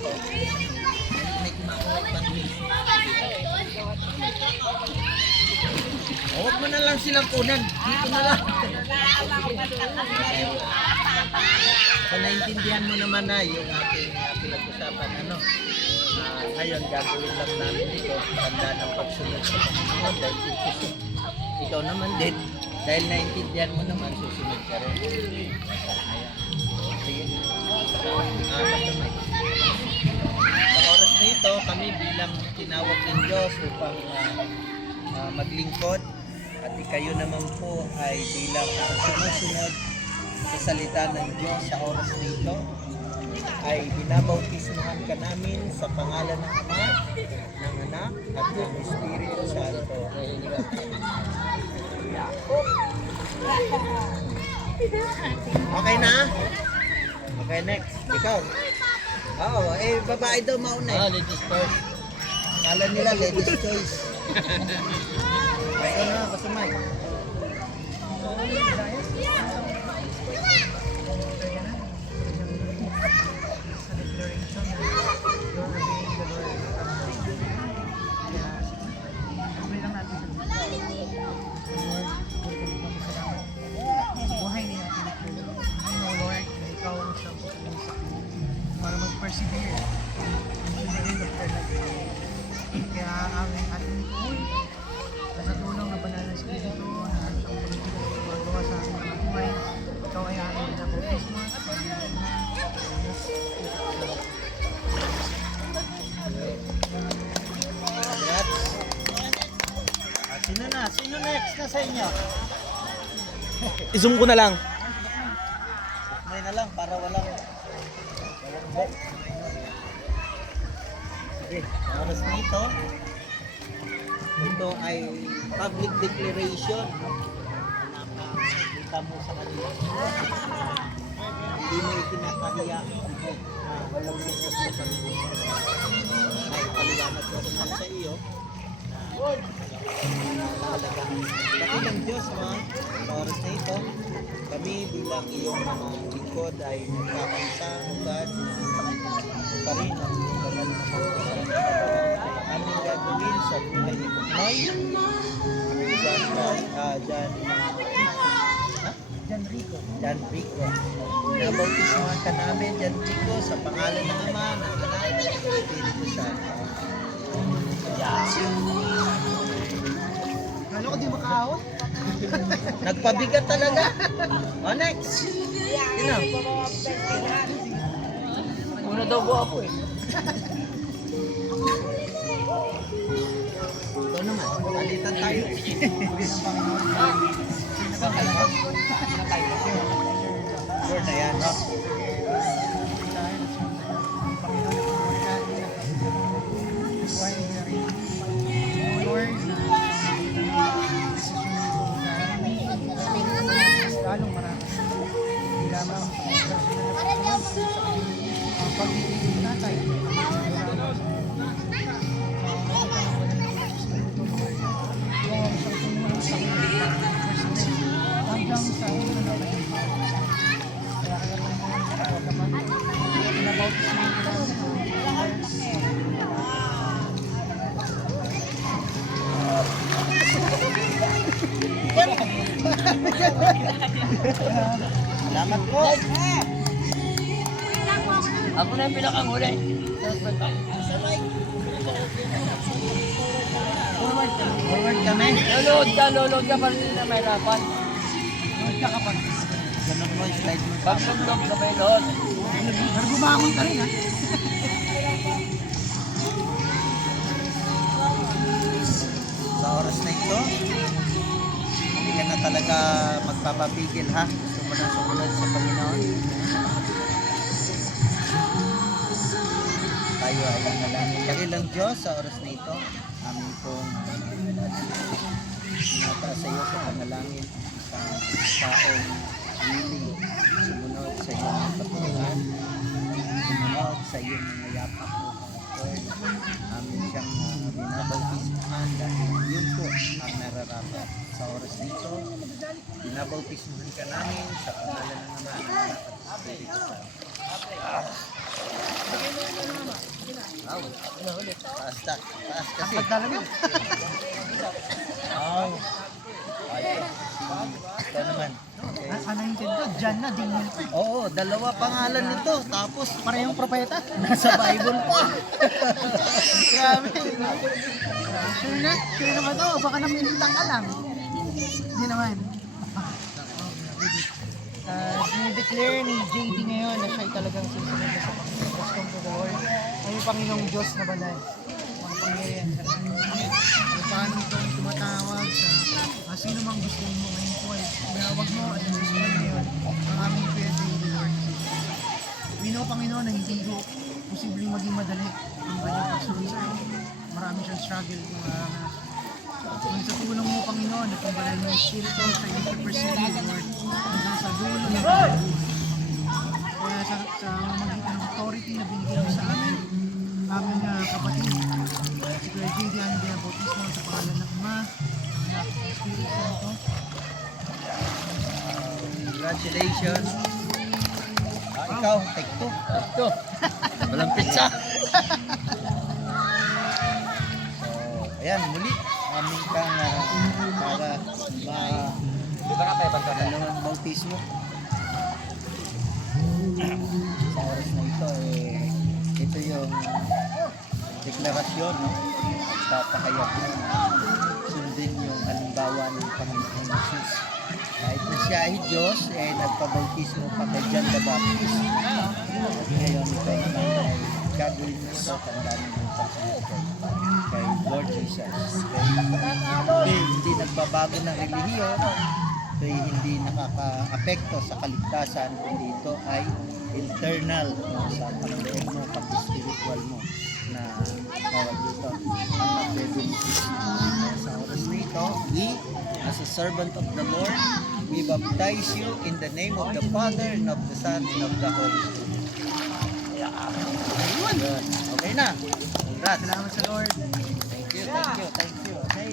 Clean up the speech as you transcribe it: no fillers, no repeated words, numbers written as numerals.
nito. May kumakuha pa rin. Huwag mo na lang silang kunan. Dito na lang. So, naintindihan mo naman na yung ating pinag-usapan. Ngayon, gagawin lang namin ito. Tanda ng pagsunod sa Panginoon dahil susunod. Ikaw naman din. Dahil naintindihan mo naman, susunod ka rin. Ayan. Sige. Sa oras na ito, kami bilang tinawag ng Diyos upang maglingkod. At kayo naman po ay bilang sumusunod sa salita ng Diyos sa oras na ito ay binabautismohan ka namin sa pangalan ng Ama, ng Anak, at ng Espiritu Santo. Okay na? Okay, next. Ikaw. Oo, babae daw mauna eh. Ladies first. Kala nila ladies choice. Ikaw na, kasumay. Buhay niya natin ito. Ano, Lord, na ikaw ang siyang para mag-persevere into the end of their life. Kaya aming ating ito, sa tulong ng banal na Espiritu na siyang paggawa sa ating mga buhay, ikaw ay aming pinabautismo at Sino na? Sino next na sa inyo? I-zoom ko na lang. May na lang para walang box. Sige, oras na ito ay public declaration. Nakakita mo sa kanila. Hindi mo itinakahiya. Walang sukot sa Panginoon. May paliwanag ko naman sa iyo. Pati ng Diyos sa oras na ito, kami bilang iyong mga lingkod ay nagkakaisa-ugad pa rin ang banal na pagkasalan aming gagawin sa buhay ni Kunoy. Jan Rico. Nabautismohan ka namin, Jan Rico, sa pangalan ng Ama, ng Anak, at ng Espiritu Santo. Kala ko di makaahon. Nagpabigat talaga. O, next. Sino? Una daw ko ako eh. Ito naman. Palitan tayo. Sure na yan, no? Lalong marami. Hindi lamang ang pagiging tatay. Hanggang sa ulo na kayo. Salamat po. Ako na yung pinakanguli. Forward kami. Lolood ka pa rin na may lapan. Huwag ka kapag. Ganun mo, slide mo. Pag-log na may lood. Pero bumangon ka rin ha. Sa oras na ito, hindi ka na talaga magpapapigil ha. Sumunod sa Panginoon. Tayo ay nanalangin. Dakilang Diyos sa oras na ito, amin pong sinataas sa iyo sa panalangin sa taong willing sumunod sa iyong patutungan, sumunod sa iyong mga yapak mo, Lord. Amin siyang binabautismohan dahil yun po ang nararapat. Sa oras na ito, binabautismohan ka namin sa pangalan ng Ama, ng Anak at Espiritu Santo. Taas kasi. Ang talaga. Oh. Ayun. Ito naman. Ano yung ko? Diyan na, din yun. Oo, dalawa pangalan nito. Tapos Parehong propeta. nasa Bible pa. Grabe. Sure na ba to? Baka namilitang ka lang. Hindi naman. Dinideclare ni JD ngayon na siya ay talagang susunod na sa Panginoon. Let's come to the Lord. Ay yung Panginoong Diyos na banal. Mga pangyarihan sa langit. Kung paano itong tumatawag sa sino mang gusto mo ngayon po ay tinawag mo at nasusunod ngayon ang aming prayer to you, Lord. We know, Panginoon, na hindi ko posibleng maging madali ang kanyang pagsunod sa iyo. Marami siyang struggle na maranasan. Ngunit sa tulong mo, Panginoon, at ang banal ng Espiritu sa iyong persevere, Lord, hanggang sa dulo ng buhay. Kaya sa magitan ng authority na binigay mo sa amin, aming kapatid, si Kuya JD Andrea Bautismo, sa pangalan ng Ama, ng Anak, ng Espiritu Santo. Congratulations. Ikaw, take two. Ito. Walang pizza. So, ayan, muli. Amin kang para dalawang bautismo. Sa oras na ito, ito yung deklarasyon, no? At papahayag mo na sundin yung halimbawa ng Panginoon Jesus. Kahit na siya ay Diyos, nagpabautismo pa kay John the Baptist. At ngayon, ikaw naman ay gagawin mo ito, tandaan mo yung pagsunod kay Lord Jesus. Hindi nagbabago ng relihiyon, ito ay hindi nakaka-apekto sa kaligtasan, kundi ito ay internal, no, sa pag-loob mo, pag-spiritual mo na tawag dito ang nagbe-benefit. Sa oras na ito, we, as a servant of the Lord, we baptize you in the name of the Father, and of the Son, and of the Holy Spirit. Ayun. Okay na. Congrats. Salamat sa Lord. Thank you. Okay.